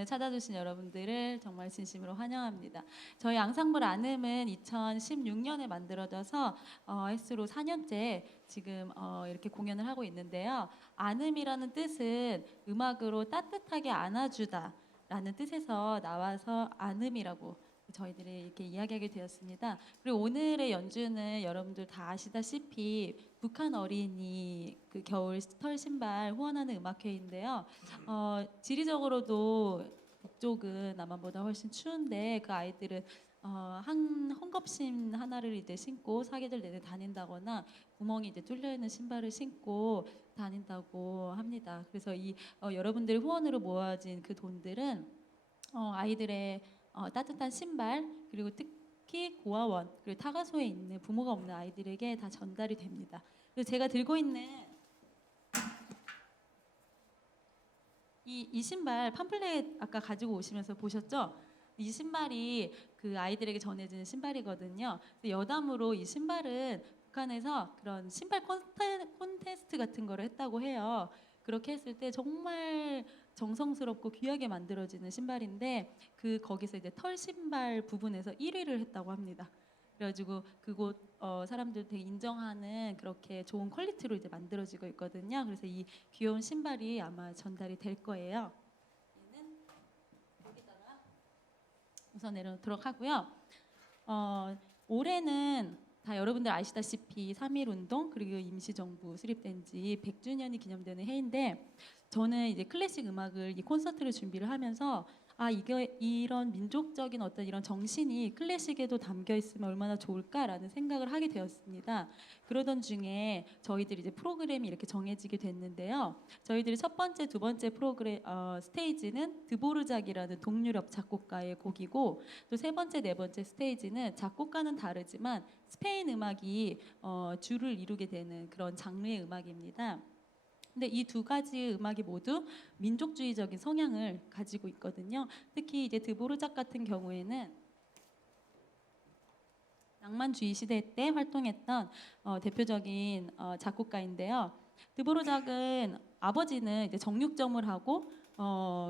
공연을 찾아주신 여러분들을 정말 진심으로 환영합니다. 저희 앙상블 안음은 2016년에 만들어져서 횟수로 4년째 지금 이렇게 공연을 하고 있는데요. 안음이라는 뜻은 음악으로 따뜻하게 안아주다 라는 뜻에서 나와서 안음이라고 저희들이 이렇게 이야기하게 되었습니다. 그리고 오늘의 연주는 여러분들 다 아시다시피 북한 어린이 그 겨울 털 신발 후원하는 음악회인데요. 지리적으로도 북쪽은 남한보다 훨씬 추운데 그 아이들은 한 헝겊신 하나를 이제 신고 사계절 내내 다닌다거나 구멍이 이제 뚫려 있는 신발을 신고 다닌다고 합니다. 그래서 이 여러분들의 후원으로 모아진 그 돈들은 아이들의 따뜻한 신발 그리고 특히 고아원 그리고 타가소에 있는 부모가 없는 아이들에게 다 전달이 됩니다. 그래서 제가 들고 있는 이 신발 팜플렛 아까 가지고 오시면서 보셨죠? 이 신발이 그 아이들에게 전해지는 신발이거든요. 여담으로 이 신발은 북한에서 그런 신발 콘테스트 같은 거를 했다고 해요. 그렇게 했을 때 정말 정성스럽고 귀하게 만들어지는 신발인데 거기서 이제 털 신발 부분에서 1위를 했다고 합니다. 그래가지고 그곳 사람들 되게 인정하는 그렇게 좋은 퀄리티로 이제 만들어지고 있거든요. 그래서 이 귀여운 신발이 아마 전달이 될 거예요. 얘는 여기다가 우선 내려놓도록 하고요. 올해는 다 여러분들 아시다시피 3.1 운동 그리고 임시정부 수립된 지 100주년이 기념되는 해인데 저는 이제 클래식 음악을 이 콘서트를 준비를 하면서 이게 이런 민족적인 어떤 이런 정신이 클래식에도 담겨 있으면 얼마나 좋을까라는 생각을 하게 되었습니다. 그러던 중에 저희들이 이제 프로그램이 이렇게 정해지게 됐는데요. 저희들이 첫 번째, 두 번째 프로그램 스테이지는 드보르작이라는 동유럽 작곡가의 곡이고 또 세 번째, 네 번째 스테이지는 작곡가는 다르지만 스페인 음악이 주를 이루게 되는 그런 장르의 음악입니다. 근데 이 두 가지 음악이 모두 민족주의적인 성향을 가지고 있거든요. 특히 이제 드보르작 같은 경우에는 낭만주의 시대 때 활동했던 대표적인 작곡가인데요. 드보르작은 아버지는 이제 정육점을 하고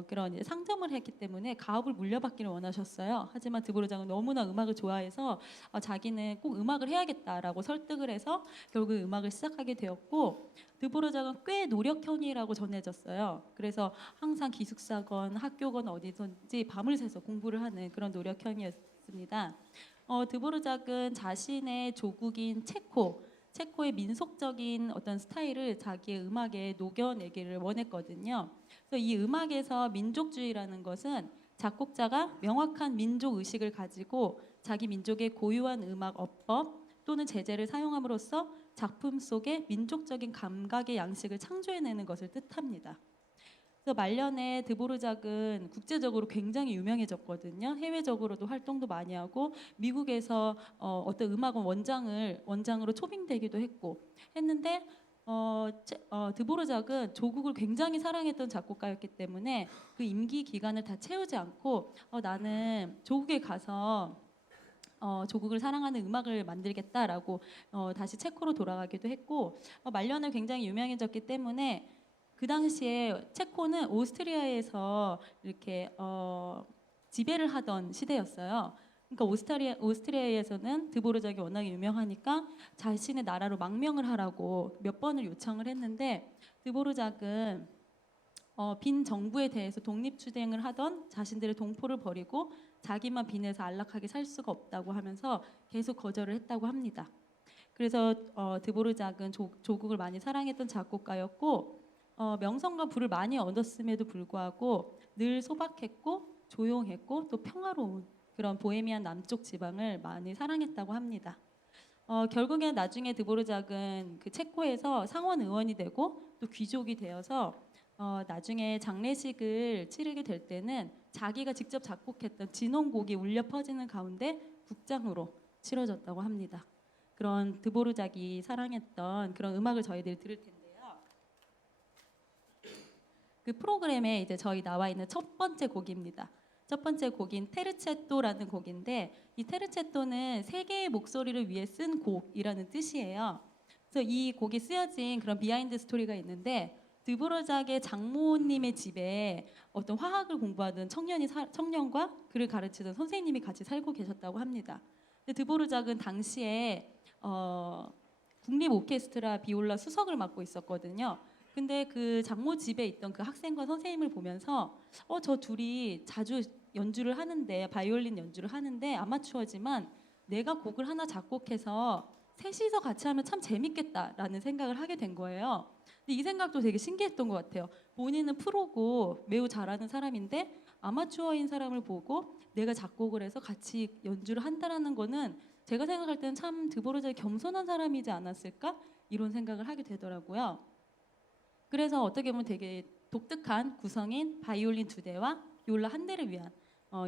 그런 이제 상점을 했기 때문에 가업을 물려받기를 원하셨어요. 하지만 드보르작은 너무나 음악을 좋아해서 자기는 꼭 음악을 해야겠다라고 설득을 해서 결국 음악을 시작하게 되었고 드보르작은 꽤 노력형이라고 전해졌어요. 그래서 항상 기숙사건 학교건 어디든지 밤을 새서 공부를 하는 그런 노력형이었습니다. 드보르작은 자신의 조국인 체코의 민속적인 어떤 스타일을 자기의 음악에 녹여내기를 원했거든요. 그래서 이 음악에서 민족주의라는 것은 작곡자가 명확한 민족 의식을 가지고 자기 민족의 고유한 음악 어법 또는 제재를 사용함으로써 작품 속에 민족적인 감각의 양식을 창조해내는 것을 뜻합니다. 그래서 말년에 드보르작은 국제적으로 굉장히 유명해졌거든요. 해외적으로도 활동도 많이 하고 미국에서 어떤 음악원 원장으로 초빙되기도 했는데 드보르작은 조국을 굉장히 사랑했던 작곡가였기 때문에 그 임기 기간을 다 채우지 않고 나는 조국에 가서 조국을 사랑하는 음악을 만들겠다라고 다시 체코로 돌아가기도 했고 말년에 굉장히 유명해졌기 때문에 그 당시에 체코는 오스트리아에서 이렇게 지배를 하던 시대였어요. 그러니까 오스트리아에서는 드보르작이 워낙에 유명하니까 자신의 나라로 망명을 하라고 몇 번을 요청을 했는데 드보르작은 빈 정부에 대해서 독립투쟁을 하던 자신들의 동포를 버리고 자기만 빈에서 안락하게 살 수가 없다고 하면서 계속 거절을 했다고 합니다. 그래서 드보르작은 조국을 많이 사랑했던 작곡가였고 명성과 부를 많이 얻었음에도 불구하고 늘 소박했고 조용했고 또 평화로운 그런 보헤미안 남쪽 지방을 많이 사랑했다고 합니다. 결국엔 나중에 드보르작은 그 체코에서 상원 의원이 되고 또 귀족이 되어서 나중에 장례식을 치르게 될 때는 자기가 직접 작곡했던 진홍곡이 울려 퍼지는 가운데 국장으로 치러졌다고 합니다. 그런 드보르작이 사랑했던 그런 음악을 저희들이 들을 텐데요. 그 프로그램에 이제 저희 나와 있는 첫 번째 곡입니다. 첫 번째 곡인 테르체토라는 곡인데 이 테르체토는 세계의 목소리를 위해 쓴 곡이라는 뜻이에요. 그래서 이 곡이 쓰여진 그런 비하인드 스토리가 있는데 드보르작의 장모님의 집에 어떤 화학을 공부하던 청년과 그를 가르치던 선생님이 같이 살고 계셨다고 합니다. 근데 드보르작은 당시에 국립 오케스트라 비올라 수석을 맡고 있었거든요. 근데 그 장모 집에 있던 그 학생과 선생님을 보면서 저 둘이 자주 연주를 하는데 바이올린 연주를 하는데 아마추어지만 내가 곡을 하나 작곡해서 셋이서 같이 하면 참 재밌겠다라는 생각을 하게 된 거예요. 근데 이 생각도 되게 신기했던 것 같아요. 본인은 프로고 매우 잘하는 사람인데 아마추어인 사람을 보고 내가 작곡을 해서 같이 연주를 한다라는 거는 제가 생각할 때는 참 드보르자기 겸손한 사람이지 않았을까? 이런 생각을 하게 되더라고요. 그래서 어떻게 보면 되게 독특한 구성인 바이올린 2대와 비올라 1대를 위한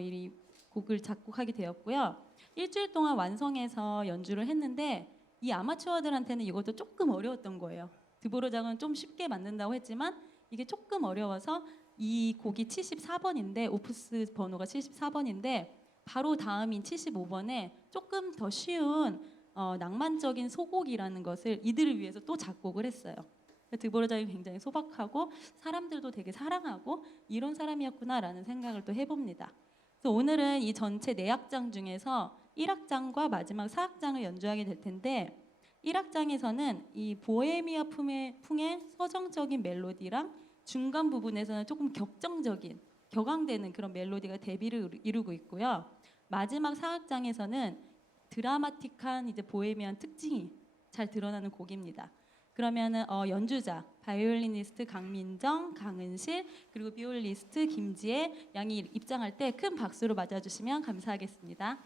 이 곡을 작곡하게 되었고요. 일주일 동안 완성해서 연주를 했는데 이 아마추어들한테는 이것도 조금 어려웠던 거예요. 드보르장은 좀 쉽게 만든다고 했지만 이게 조금 어려워서 이 곡이 74번인데 오프스 번호가 74번인데 바로 다음인 75번에 조금 더 쉬운 낭만적인 소곡이라는 것을 이들을 위해서 또 작곡을 했어요. 드보르장이 굉장히 소박하고 사람들도 되게 사랑하고 이런 사람이었구나라는 생각을 또 해봅니다. 그래서 오늘은 이 전체 4악장 중에서 1악장과 마지막 4악장을 연주하게 될 텐데 1악장에서는 이 보헤미아 풍의 서정적인 멜로디랑 중간 부분에서는 조금 격앙되는 그런 멜로디가 대비를 이루고 있고요. 마지막 4악장에서는 드라마틱한 이제 보헤미안 특징이 잘 드러나는 곡입니다. 그러면은 연주자 바이올리니스트 강민정, 강은실 그리고 비올리스트 김지혜 양이 입장할 때 큰 박수로 맞아주시면 감사하겠습니다.